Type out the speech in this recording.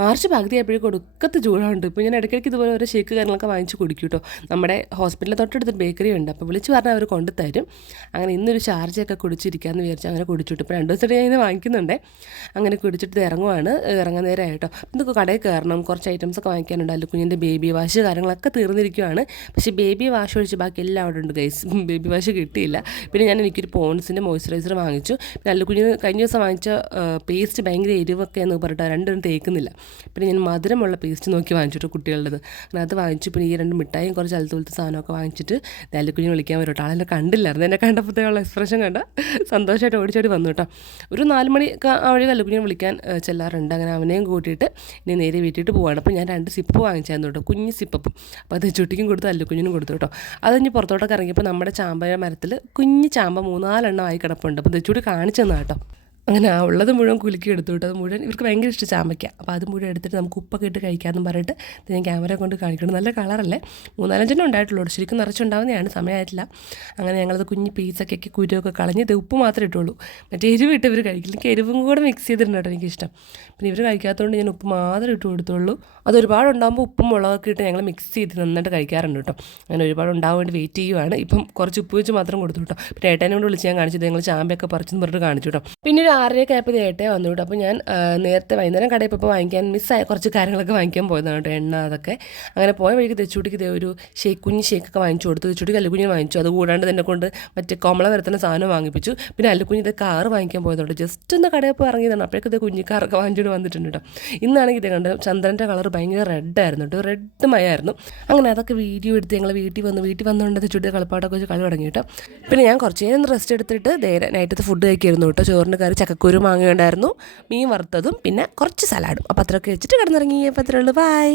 March പകുതിയായപ്പോഴേക്കും ഒടുക്കത്തെ ചൂടുണ്ട്. ഇപ്പോൾ ഞാൻ ഇടയ്ക്കിടയ്ക്ക് ഇതുപോലെ ഓരോ ഷേക്ക് കാര്യങ്ങളൊക്കെ വാങ്ങിച്ച് കുടിക്കും കേട്ടോ. നമ്മുടെ ഹോസ്പിറ്റലിൽ തൊട്ടടുത്തൊരു ബേക്കറി ഉണ്ട്. അപ്പോൾ വിളിച്ച് പറഞ്ഞാൽ അവർ കൊണ്ടു തരും. അങ്ങനെ ഇന്നൊരു ഷാർജയൊക്കെ കുടിച്ചിരിക്കാമെന്ന് വിചാരിച്ചു അങ്ങനെ കുടിച്ചിട്ട് ഇപ്പോൾ 2 ദിവസമായിട്ട് ഞാൻ ഇങ്ങനെ വാങ്ങിക്കുന്നുണ്ട്. അങ്ങനെ കുടിച്ചിട്ട് ഇറങ്ങുവാണ്. ഇറങ്ങാൻ നേരമായി കേട്ടോ. ഇന്നൊക്കെ കടയിൽ കയറണം, കുറച്ച് ഐറ്റംസൊക്കെ വാങ്ങിക്കാനുണ്ട്. അതിൽ കുഞ്ഞിൻ്റെ ബേബി വാഷ് കാര്യങ്ങളൊക്കെ തീർന്നിരിക്കുകയാണ്. പക്ഷേ ബേബി വാഷ് ഒഴിച്ച് ബാക്കി എല്ലാം അവിടെ ഉണ്ട് ഗൈസ്. ബേബി വാഷ് കിട്ടിയില്ല. പിന്നെ ഞാൻ എനിക്കൊരു പോൺസിൻ്റെ മോയ്സ്ചറൈസർ വാങ്ങിച്ചു. പിന്നെ അല്ല കുഞ്ഞിന് കഴിഞ്ഞ ദിവസം വാങ്ങിച്ച പേസ്റ്റ് ഭയങ്കര എരിവൊക്കെ എന്ന് പറഞ്ഞിട്ട് രണ്ടും തേക്കുന്നില്ല. പിന്നെ ഞാൻ മധുരമുള്ള പേസ്റ്റ് നോക്കി വാങ്ങിച്ചിട്ട് കുട്ടികളുടേത് അങ്ങനെ അത് വാങ്ങിച്ചു. പിന്നെ ഈ 2 മിഠായും കുറച്ച് അലത്തുപോലത്തെ സാധനമൊക്കെ വാങ്ങിച്ചിട്ട് നെല്ലിക്കുഞ്ഞിനെ വിളിക്കാൻ വരും കേട്ടോ. ആളെന്നെ കണ്ടില്ലായിരുന്നു. എന്നെ കണ്ടപ്പോഴത്തേക്കുള്ള എക്സ്പ്രഷൻ കണ്ട സന്തോഷമായിട്ട് ഓടിച്ചോടി വന്നു കേട്ടോ. ഒരു 4 മണി വഴി കല്ലുക്കുഞ്ഞിനെ വിളിക്കാൻ ചെല്ലാറുണ്ട്. അങ്ങനെ അവനെയും കൂട്ടിയിട്ട് ഇനി നേരെ വീട്ടിട്ട് പോവാണ്. അപ്പോൾ ഞാൻ 2 സിപ്പ് വാങ്ങിച്ചായിരുന്നു കേട്ടോ, കുഞ്ഞ് സിപ്പപ്പം. അപ്പോൾ അത് ചുട്ടിക്കും കൊടുത്തു അല്ലുക്കുഞ്ഞിനും കൊടുത്തു കേട്ടോ. അത് കഴിഞ്ഞ് പുറത്തോട്ടൊക്കെ ഇറങ്ങിയപ്പോൾ നമ്മുടെ ചാമ്പ മരത്തിൽ കുഞ്ഞ് ചാമ്പ 3-4 എണ്ണം ആയി കിടപ്പുണ്ട്. അപ്പോൾ തെച്ചൂടി കാണിച്ചു തന്നാ കേട്ടോ. അങ്ങനെ ഉള്ളത് മുഴുവൻ കുലുക്കി എടുത്തു കേട്ടോ. അത് മുഴുവൻ ഇവർക്ക് ഭയങ്കര ഇഷ്ടം ചാമ്പയ്ക്ക. അപ്പോൾ അത് മുഴുവൻ എടുത്തിട്ട് നമുക്ക് ഉപ്പൊക്കെ ഇട്ട് കഴിക്കാമെന്ന് പറഞ്ഞിട്ട് ഞാൻ ക്യാമറ കൊണ്ട് കാണിക്കണം. നല്ല കളറല്ലേ, 3-4 ഉണ്ടായിട്ടുള്ളൂ. ശരിക്കും നിറച്ചുണ്ടാവുന്നതാണ്, സമയമായിട്ടില്ല. അങ്ങനെ ഞങ്ങളത് കുഞ്ഞ് പീസൊക്കെ കുരുവൊക്കെ കളഞ്ഞ് ഇത് ഉപ്പ് മാത്രമേ ഇട്ടുള്ളൂ. മറ്റേ എരിവ് ഇട്ട് ഇവർ കഴിക്കില്ല. എനിക്ക് എരിവും കൂടെ മിക്സ് ചെയ്തിട്ടുണ്ട് കേട്ടോ എനിക്കിഷ്ടം. പിന്നെ ഇവർ കഴിക്കാത്തതുകൊണ്ട് ഞാൻ ഉപ്പ് മാത്രമേ ഇട്ട് കൊടുത്തുള്ളൂ. അത് ഒരുപാടുണ്ടാകുമ്പോൾ ഉപ്പും മുളകൊക്കെ ഇട്ട് ഞങ്ങൾ മിക്സ് ചെയ്ത് നന്നായിട്ട് കഴിക്കാറുണ്ട് കേട്ടോ. അങ്ങനെ ഒരുപാട് ഉണ്ടാകാൻ വേണ്ടി വെയിറ്റ് ചെയ്യുവാണ്. ഇപ്പം കുറച്ച് ഉപ്പ് വെച്ച് മാത്രം കൊടുത്തു കേട്ടോ. പിന്നെ ഏട്ടനെ കൊണ്ട് വിളിച്ച് ഞാൻ കാണിച്ചത് ഞങ്ങൾ ചാമ്പയൊക്കെ പറിച്ചെന്ന് പറഞ്ഞിട്ട് കാണിച്ചു കേട്ടോ. പിന്നെ ഒരു 6:30 ആയപ്പോൾ ഏട്ടേ വന്നു കേട്ടോ. അപ്പോൾ ഞാൻ നേരത്തെ വൈകുന്നേരം കടയിൽ ഇപ്പോൾ വാങ്ങിക്കാൻ മിസ്സായ കുറച്ച് കാര്യങ്ങളൊക്കെ വാങ്ങിക്കാൻ പോയതാണ് കേട്ടോ, എണ്ണ അതൊക്കെ. അങ്ങനെ പോയ വഴിക്ക് തെച്ചൂട്ടിക്ക് ഒരു കുഞ്ഞ് ഷേക്കൊക്കെ വാങ്ങിച്ചു കൊടുത്തു. തെച്ചൂട്ടിക്ക് അല്ലുകുഞ്ഞിന് വാങ്ങിച്ചു. അതുകൂടാണ്ട് തന്നെ കൊണ്ട് മറ്റേ കോമള വരുത്തുന്ന സാധനം വാങ്ങിപ്പിച്ചു. പിന്നെ അല്ലുകുഞ്ഞ് ഇത് കാറ് വാങ്ങിക്കാൻ പോയതുകൊണ്ട് ജസ്റ്റ് ഒന്ന് കടയിൽ പോയി ഇറങ്ങിയതാണ്. അപ്പോഴേക്കും ഇത് കുഞ്ഞ് കാറൊക്കെ വാങ്ങിച്ചുകൊണ്ട് വന്നിട്ടുണ്ട് കേട്ടോ. ഇന്നാണെങ്കിൽ ഇത് കണ്ട് ചന്ദ്രൻ്റെ കളർ ഭയങ്കര റെഡായിരുന്നു കേട്ടോ, റെഡ് മയായിരുന്നു. അങ്ങനെ അതൊക്കെ വീഡിയോ എടുത്ത് ഞങ്ങൾ വീട്ടിൽ വന്നുകൊണ്ട് തെച്ചൂട്ടി കളിപ്പാട്ടൊക്കെ വെച്ച് കളി തുടങ്ങി കേട്ടോ. പിന്നെ ഞാൻ കുറച്ച് നേരം റെസ്റ്റ് എടുത്തിട്ട് നേരെ നൈറ്റത്തെ ഫുഡ് കഴിക്കായിരുന്നു കേട്ടോ. ചോറിന് കറി ചക്കക്കുരു മാങ്ങ ഉണ്ടായിരുന്നു, മീൻ വറുത്തതും പിന്നെ കുറച്ച് സലാഡും. അപ്പോൾ അത്രയൊക്കെ വെച്ചിട്ട് കിടന്നിറങ്ങി. അപ്പോൾ അത്രയുള്ളൂ. ബൈ.